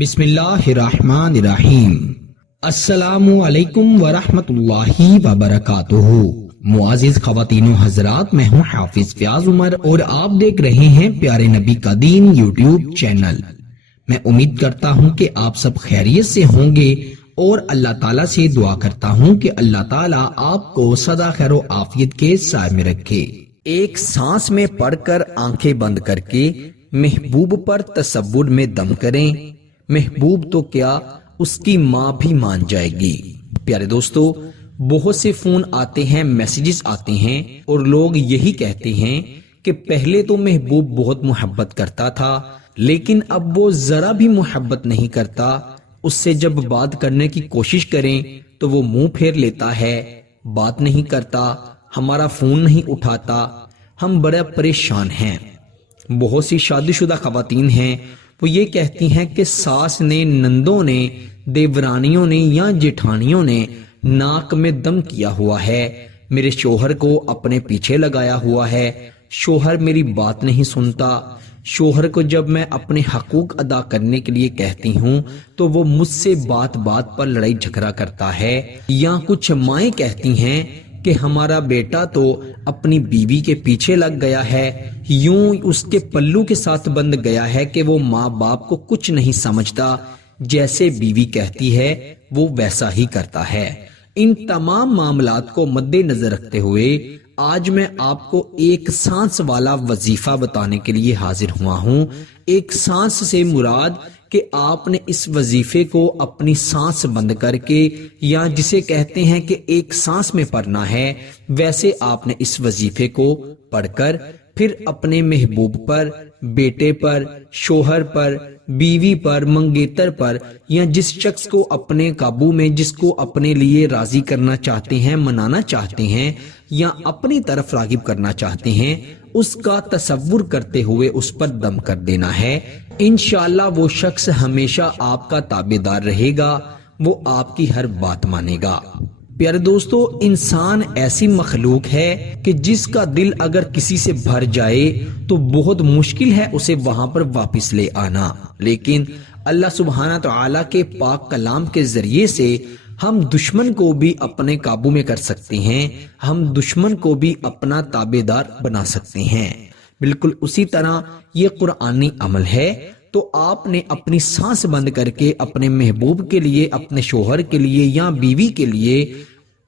بسم اللہ الرحمن الرحیم۔ السلام علیکم ورحمۃ اللہ وبرکاتہ۔ معزز خواتین و حضرات، میں ہوں حافظ فیاض عمر اور آپ دیکھ رہے ہیں پیارے نبی کا دین یوٹیوب چینل۔ میں امید کرتا ہوں کہ آپ سب خیریت سے ہوں گے اور اللہ تعالیٰ سے دعا کرتا ہوں کہ اللہ تعالیٰ آپ کو سدا خیر و عافیت کے سائے میں رکھے۔ ایک سانس میں پڑھ کر آنکھیں بند کر کے محبوب پر تصور میں دم کریں، محبوب تو کیا اس کی ماں بھی مان جائے گی۔ پیارے دوستو، بہت سے فون آتے ہیں، میسیجز آتے ہیں اور لوگ یہی کہتے ہیں کہ پہلے تو محبوب بہت محبت کرتا تھا لیکن اب وہ ذرا بھی محبت نہیں کرتا، اس سے جب بات کرنے کی کوشش کریں تو وہ منہ پھیر لیتا ہے، بات نہیں کرتا، ہمارا فون نہیں اٹھاتا، ہم بڑا پریشان ہیں۔ بہت سی شادی شدہ خواتین ہیں، وہ یہ کہتی ہیں کہ ساس نے، نندوں نے، دیورانیوں نے یا جیٹھانیوں نے ناک میں دم کیا ہوا ہے، میرے شوہر کو اپنے پیچھے لگایا ہوا ہے، شوہر میری بات نہیں سنتا، شوہر کو جب میں اپنے حقوق ادا کرنے کے لیے کہتی ہوں تو وہ مجھ سے بات بات پر لڑائی جھگڑا کرتا ہے، یا کچھ مائیں کہتی ہیں کہ ہمارا بیٹا تو اپنی بیوی کے پیچھے لگ گیا ہے، یوں اس کے پلو کے ساتھ بند گیا ہے کہ وہ ماں باپ کو کچھ نہیں سمجھتا، جیسے بیوی کہتی ہے وہ ویسا ہی کرتا ہے۔ ان تمام معاملات کو مد نظر رکھتے ہوئے آج میں آپ کو ایک سانس والا وظیفہ بتانے کے لیے حاضر ہوا ہوں۔ ایک سانس سے مراد کہ آپ نے اس وظیفے کو اپنی سانس بند کر کے، یا جسے کہتے ہیں کہ ایک سانس میں پڑھنا ہے، ویسے آپ نے اس وظیفے کو پڑھ کر پھر اپنے محبوب پر، بیٹے پر، شوہر پر، بیوی پر، منگیتر پر، یا جس شخص کو اپنے قابو میں، جس کو اپنے لیے راضی کرنا چاہتے ہیں، منانا چاہتے ہیں یا اپنی طرف راغب کرنا چاہتے ہیں، اس کا تصور کرتے ہوئے اس پر دم کر دینا ہے۔ انشاءاللہ وہ شخص ہمیشہ آپ کا تابعدار رہے گا، وہ آپ کی ہر بات مانے گا۔ پیارے دوستو، انسان ایسی مخلوق ہے کہ جس کا دل اگر کسی سے بھر جائے تو بہت مشکل ہے اسے وہاں پر واپس لے آنا، لیکن اللہ سبحانہ تعالیٰ کے پاک کلام کے ذریعے سے ہم دشمن کو بھی اپنے قابو میں کر سکتے ہیں، ہم دشمن کو بھی اپنا تابعدار بنا سکتے ہیں۔ بالکل اسی طرح یہ قرآنی عمل ہے۔ تو آپ نے اپنی سانس بند کر کے اپنے محبوب کے لیے، اپنے شوہر کے لیے یا بیوی کے لیے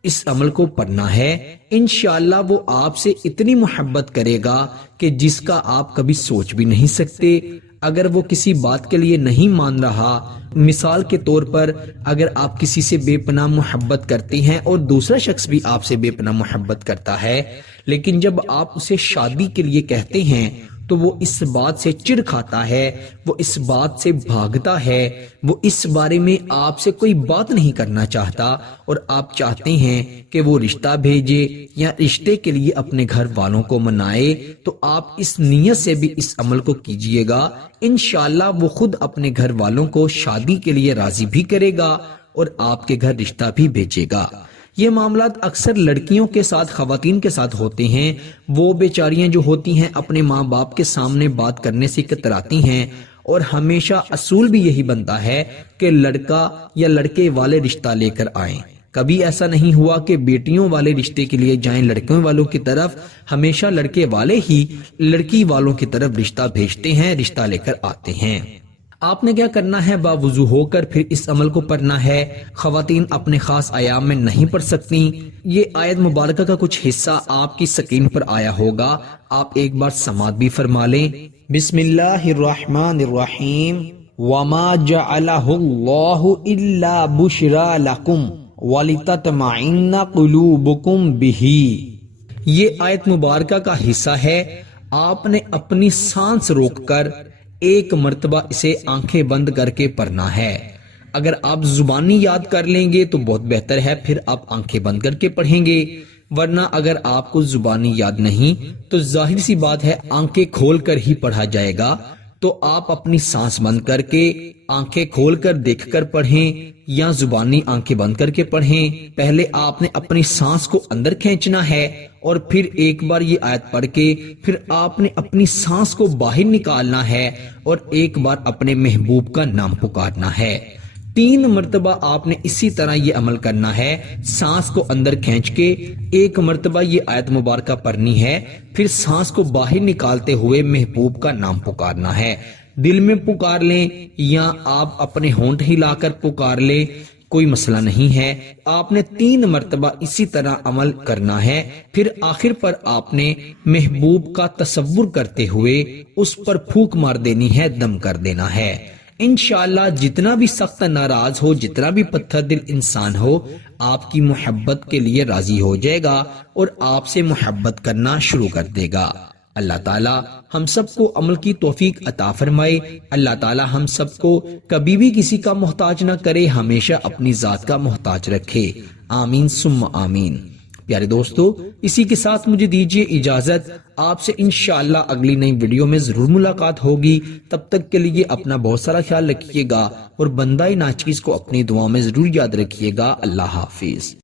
اس عمل کو پڑھنا ہے۔ انشاءاللہ وہ آپ سے اتنی محبت کرے گا کہ جس کا آپ کبھی سوچ بھی نہیں سکتے۔ اگر وہ کسی بات کے لیے نہیں مان رہا، مثال کے طور پر اگر آپ کسی سے بے پناہ محبت کرتے ہیں اور دوسرا شخص بھی آپ سے بے پناہ محبت کرتا ہے، لیکن جب آپ اسے شادی کے لیے کہتے ہیں تو وہ اس بات سے چڑ کھاتا ہے، وہ اس بات سے بھاگتا ہے، وہ اس بارے میں آپ سے کوئی بات نہیں کرنا چاہتا، اور آپ چاہتے ہیں کہ وہ رشتہ بھیجے یا رشتے کے لیے اپنے گھر والوں کو منائے، تو آپ اس نیت سے بھی اس عمل کو کیجئے گا۔ انشاءاللہ وہ خود اپنے گھر والوں کو شادی کے لیے راضی بھی کرے گا اور آپ کے گھر رشتہ بھی بھیجے گا۔ یہ معاملات اکثر لڑکیوں کے ساتھ، خواتین کے ساتھ ہوتے ہیں۔ وہ بیچاریاں جو ہوتی ہیں اپنے ماں باپ کے سامنے بات کرنے سے کتراتی ہیں، اور ہمیشہ اصول بھی یہی بنتا ہے کہ لڑکا یا لڑکے والے رشتہ لے کر آئیں۔ کبھی ایسا نہیں ہوا کہ بیٹیوں والے رشتے کے لیے جائیں لڑکیوں والوں کی طرف، ہمیشہ لڑکے والے ہی لڑکی والوں کی طرف رشتہ بھیجتے ہیں، رشتہ لے کر آتے ہیں۔ آپ نے کیا کرنا ہے؟ باوضو ہو کر پھر اس عمل کو پڑھنا ہے۔ خواتین اپنے خاص ایام میں نہیں پڑھ سکتی۔ یہ آیت مبارکہ کا کچھ حصہ آپ کی سکرین پر آیا ہوگا، آپ ایک بار سماعت بھی فرما لیں۔ بسم اللہ الرحمن الرحیم۔ وما جعلہ اللہ الا بشرا لکم ولتطمئن قلوبکم بہ۔ یہ آیت مبارکہ کا حصہ ہے۔ آپ نے اپنی سانس روک کر ایک مرتبہ اسے آنکھیں بند کر کے پڑھنا ہے۔ اگر آپ زبانی یاد کر لیں گے تو بہت بہتر ہے، پھر آپ آنکھیں بند کر کے پڑھیں گے، ورنہ اگر آپ کو زبانی یاد نہیں تو ظاہر سی بات ہے آنکھیں کھول کر ہی پڑھا جائے گا۔ تو آپ اپنی سانس بند کر کے آنکھیں کھول کر دیکھ کر پڑھیں یا زبانی آنکھیں بند کر کے پڑھیں۔ پہلے آپ نے اپنی سانس کو اندر کھینچنا ہے اور پھر ایک بار یہ آیت پڑھ کے پھر آپ نے اپنی سانس کو باہر نکالنا ہے اور ایک بار اپنے محبوب کا نام پکارنا ہے۔ 3 مرتبہ آپ نے اسی طرح یہ عمل کرنا ہے، سانس کو اندر کھینچ کے 1 مرتبہ یہ آیت مبارکہ پڑھنی ہے، پھر سانس کو باہر نکالتے ہوئے محبوب کا نام پکارنا ہے۔ دل میں پکار لیں یا آپ اپنے ہونٹ ہلا کر پکار لیں، کوئی مسئلہ نہیں ہے۔ آپ نے 3 مرتبہ اسی طرح عمل کرنا ہے، پھر آخر پر آپ نے محبوب کا تصور کرتے ہوئے اس پر پھونک مار دینی ہے، دم کر دینا ہے۔ انشاءاللہ جتنا بھی سخت ناراض ہو، جتنا بھی پتھر دل انسان ہو، آپ کی محبت کے لیے راضی ہو جائے گا اور آپ سے محبت کرنا شروع کر دے گا۔ اللہ تعالی ہم سب کو عمل کی توفیق عطا فرمائے۔ اللہ تعالی ہم سب کو کبھی بھی کسی کا محتاج نہ کرے، ہمیشہ اپنی ذات کا محتاج رکھے۔ آمین ثم آمین۔ پیارے دوستو، اسی کے ساتھ مجھے دیجیے اجازت، آپ سے انشاءاللہ اگلی نئی ویڈیو میں ضرور ملاقات ہوگی۔ تب تک کے لیے اپنا بہت سارا خیال رکھیے گا اور بندہ ناچیز کو اپنی دعا میں ضرور یاد رکھیے گا۔ اللہ حافظ۔